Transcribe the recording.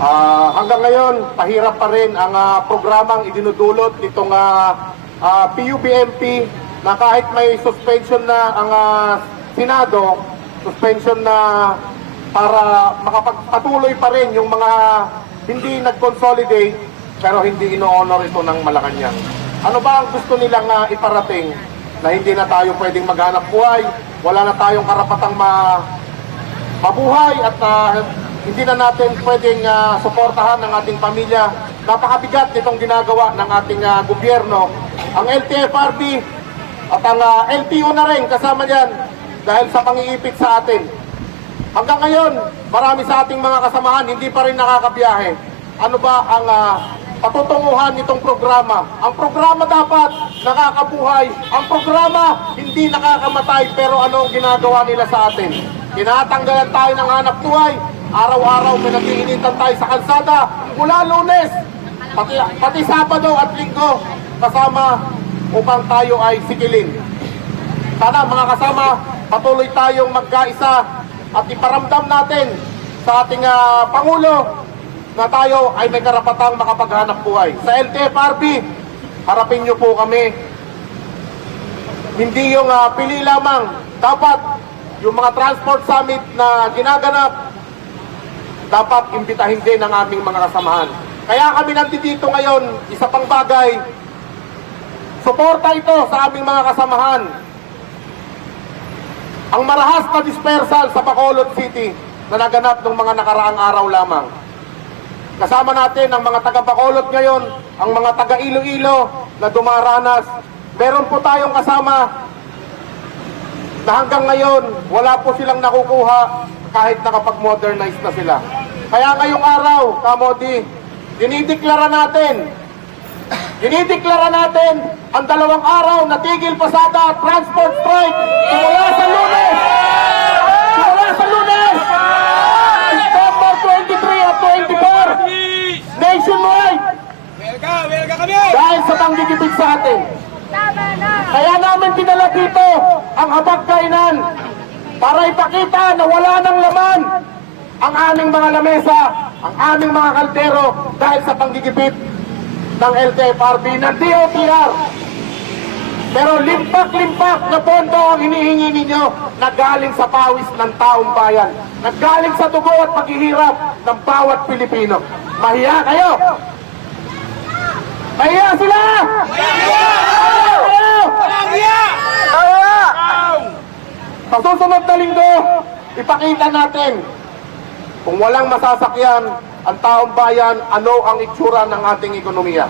Hanggang ngayon, pahirap pa rin ang programang idinudulot nitong PUBMP na kahit may suspension na ang Senado, suspension na para makapagpatuloy pa rin yung mga hindi nag-consolidate pero hindi ino-honor ito ng Malacanang. Ano ba ang gusto nilang iparating? Na hindi na tayo pwedeng maghanap buhay, wala na tayong karapatang mabuhay at hindi na natin pwedeng suportahan ng ating pamilya. Napakabigat nitong ginagawa ng ating gobyerno. Ang LTFRB at ang LTO na rin kasama dyan dahil sa pangiipit sa atin. Hanggang ngayon, marami sa ating mga kasamahan hindi pa rin nakakabiyahe. Ano ba ang patutunguhan nitong programa? Ang programa dapat nakakabuhay. Ang programa hindi nakakamatay, pero ano ang ginagawa nila sa atin? Tinatanggalan tayo ng hanap buhay. Araw-araw pinag-iinitan tayo sa kalsada mula Lunes, pati Sabado at Linggo kasama upang tayo ay sikilin. Sana mga kasama, patuloy tayong magkaisa at iparamdam natin sa ating Pangulo na tayo ay may karapatang makapaghanap buhay. Sa LTFRB, harapin niyo po kami. Hindi yung pili lamang. Dapat yung mga transport summit na ginaganap, dapat imbitahin din ang aming mga kasamahan. Kaya kami nandito ngayon, isa pang bagay, suporta ito sa aming mga kasamahan. Ang marahas na dispersal sa Bacolod City na naganap ng mga nakaraang araw lamang. Kasama natin ang mga taga-Bacolod ngayon, ang mga taga-Iloilo na dumaranas. Meron po tayong kasama na hanggang ngayon, wala po silang nakukuha kahit nakapag-modernize na sila. Kaya ngayong araw, Kamodi, dinideklara natin ang 2 araw na tigil pasada transport strike simula sa Lunes! September 23 at 24! Nationwide! Welcome kami! Dahil sa panggigipit sa atin. Kaya namin pinala dito ang habag-kainan para ipakita na wala ng laman ang aming mga lamesa, ang aming mga kaldero dahil sa panggigipit ng LTFRB, ng DOTR. Pero limpak-limpak na pondo ang hinihingi ninyo na galing sa pawis ng taong bayan, na galing sa dugo at paghihirap ng bawat Pilipino. Mahiya kayo! Mahiya sila! Sa susunod na linggo, ipakita natin kung walang masasakyan ang taong bayan, ano ang itsura ng ating ekonomiya.